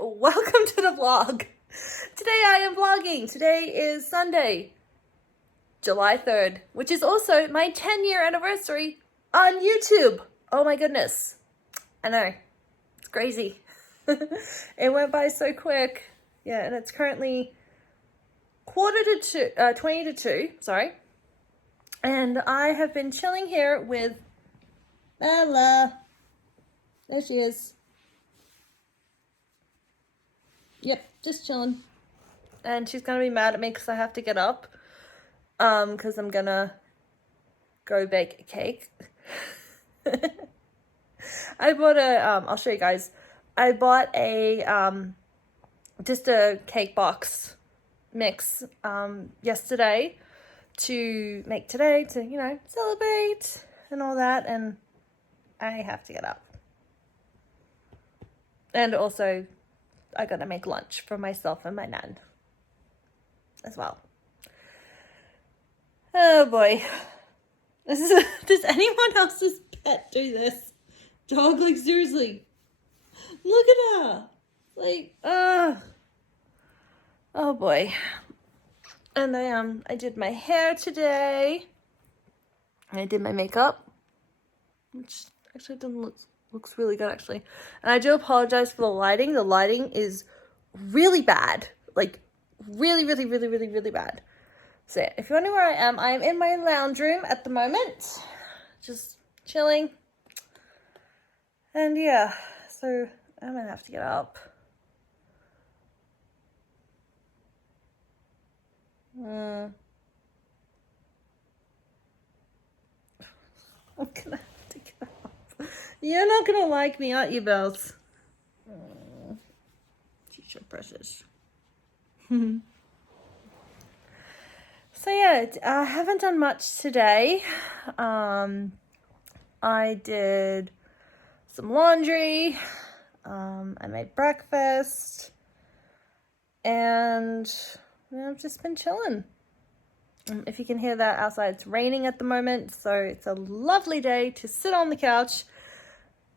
welcome to the vlog. Today I am vlogging. Today is Sunday, July 3rd, which is also my 10-year anniversary on YouTube. Oh my goodness. I know, it's crazy. It went by so quick. Yeah, and it's currently 20 to 2, sorry. And I have been chilling here with Bella. There she is. Yep, just chilling. And she's gonna be mad at me because I have to get up. Because I'm gonna go bake a cake. I bought I'll show you guys. I bought just a cake box mix, yesterday to make today to, you know, celebrate and all that. And I have to get up. And also, I gotta make lunch for myself and my nan as well. Oh boy. Does anyone else's pet do this? Dog, like, seriously. Look at her. Like, oh boy. And I did my hair today. And I did my makeup, which actually looks really good, actually. And I do apologize for the lighting. The lighting is really bad. Like, really bad. So yeah, if you're wondering where I am in my lounge room at the moment. Just chilling. And yeah, so I'm gonna have to get up. I'm gonna have to get up. You're not gonna like me, aren't you, Bells? She's so precious. So yeah, I haven't done much today. I did some laundry. I made breakfast. And I've just been chilling. If you can hear that outside, it's raining at the moment. So it's a lovely day to sit on the couch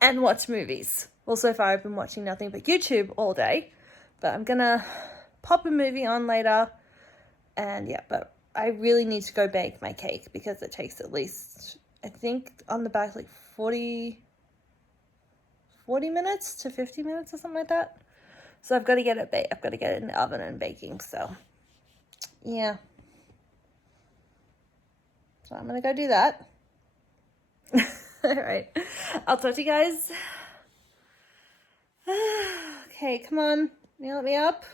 and watch movies. Well, so far I've been watching nothing but YouTube all day. But I'm gonna pop a movie on later. And yeah, but I really need to go bake my cake because it takes at least, I think on the back, like 40 minutes to 50 minutes or something like that. So I've got to get it baked. I've got to get it in the oven and baking. So yeah. So I'm going to go do that. All right. I'll talk to you guys. Okay, come on. Can you let me up?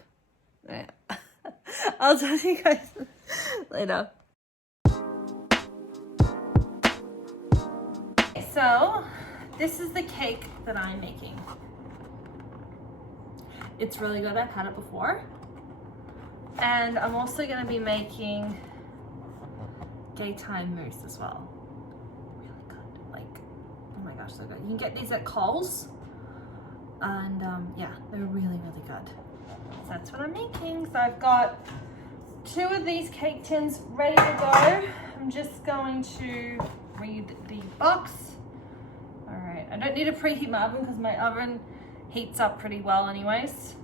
All right. I'll talk to you guys later. So, this is the cake that I'm making. It's really good. I've had it before. And I'm also going to be making daytime mousse as well. Really good. Like, oh my gosh, so good. You can get these at Kohl's. And yeah, they're really good. So that's what I'm making. So I've got 2 of these cake tins ready to go. I'm just going to read the box. All right, I don't need to preheat my oven because my oven heats up pretty well anyways.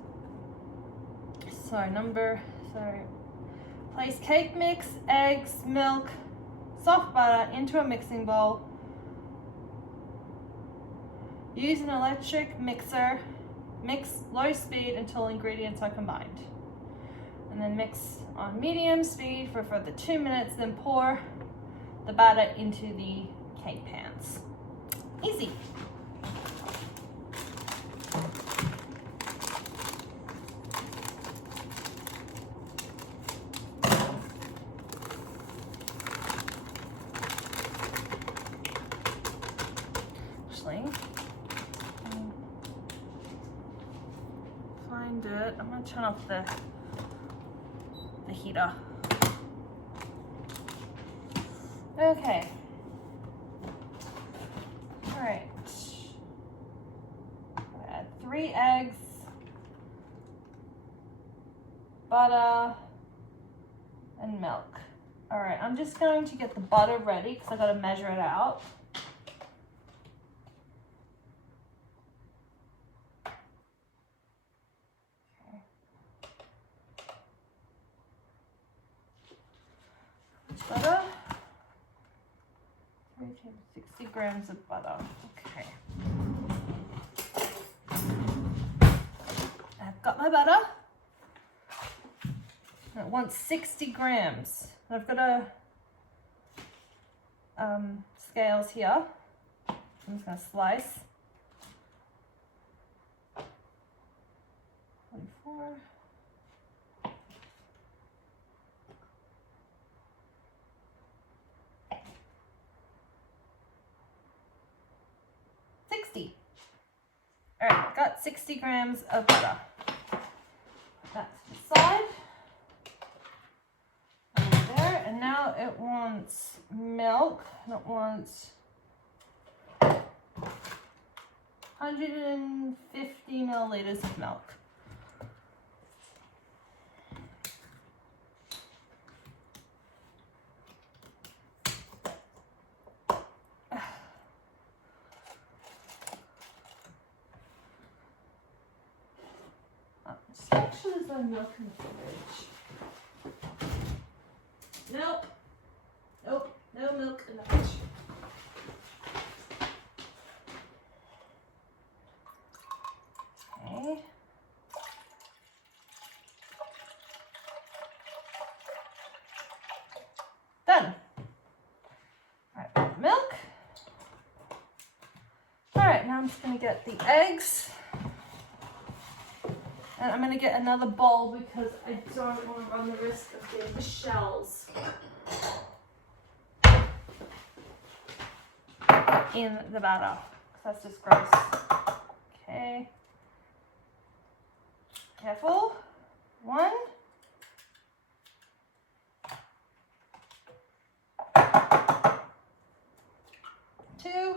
So place cake mix, eggs, milk, soft butter into a mixing bowl. Use an electric mixer. Mix low speed until ingredients are combined. And then mix on medium speed for further 2 minutes, then pour the batter into the cake pans. Easy. Actually, find it. I'm gonna turn off the heater. Okay. All right. Add 3 eggs, butter, and milk. All right, I'm just going to get the butter ready because I got to measure it out. 60 grams of butter. Okay. I've got my butter. It wants 60 grams. I've got a scales here. I'm just going to slice. 24. All right, got 60 grams of butter. Put that to the side. Over there. And now it wants milk. It wants 150 milliliters of milk. Actually, there's no milk in the fridge. Nope. Nope. No milk in the fridge. Okay. Done. Alright, milk. Alright, now I'm just going to get the eggs. And I'm going to get another bowl because I don't want to run the risk of getting the shells in the batter. That's just gross. Okay. Careful. 1. 2.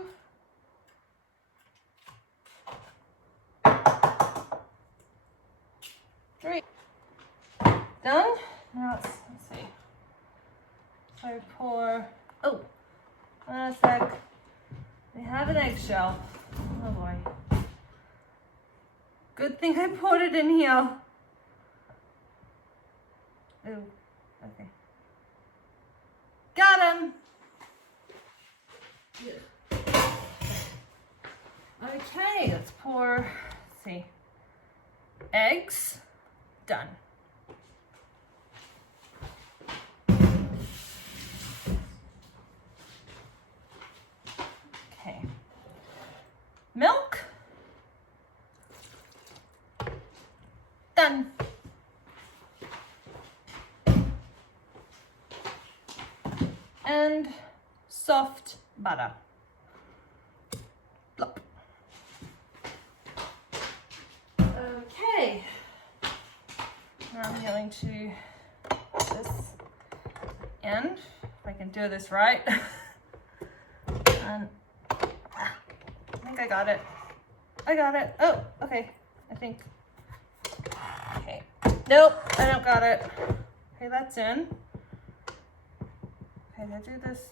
3. Done. Now let's see. So I pour, oh, a sec. I have an eggshell. Oh boy. Good thing I poured it in here. Ooh, okay. Got him. Okay, let's pour, let's see, eggs. Done. Okay. Milk. Done. And soft butter. Plop. Okay. Now I'm going to put this in, if I can do this right. And I think I got it. I got it. Oh, okay. I think. Okay. Nope, I don't got it. Okay, that's in. Okay, did I do this?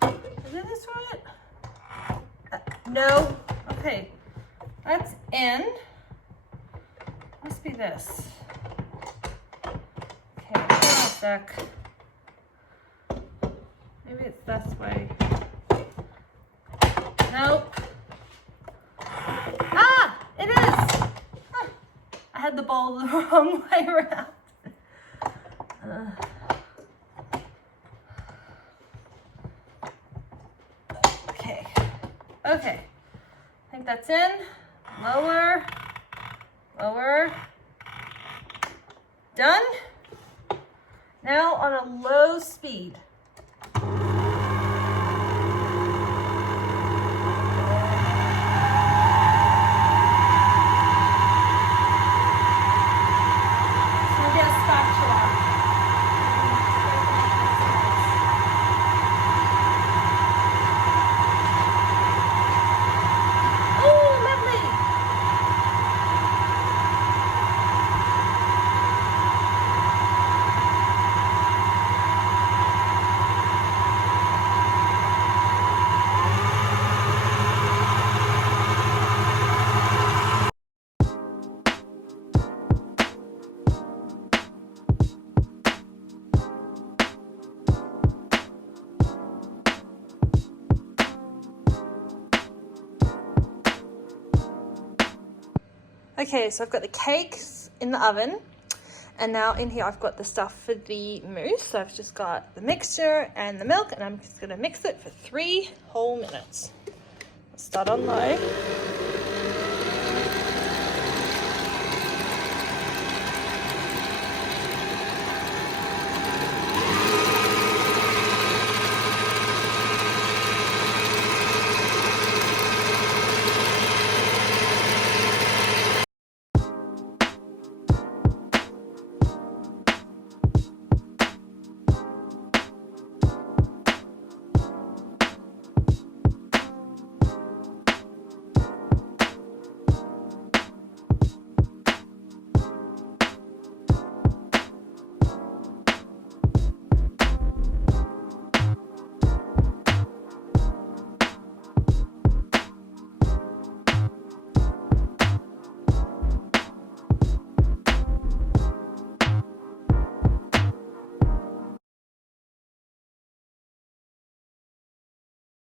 Did I do this right? No. Okay. That's in. Must be this. Okay, hold on a sec. Maybe it's this way. Nope. Ah! It is! Huh. I had the ball the wrong way around. Okay. Okay. I think that's in. Lower. Lower. Done. Now on a low speed. Okay, so I've got the cakes in the oven, and now in here I've got the stuff for the mousse. So I've just got the mixture and the milk, and I'm just gonna mix it for 3 whole minutes. I'll start on low.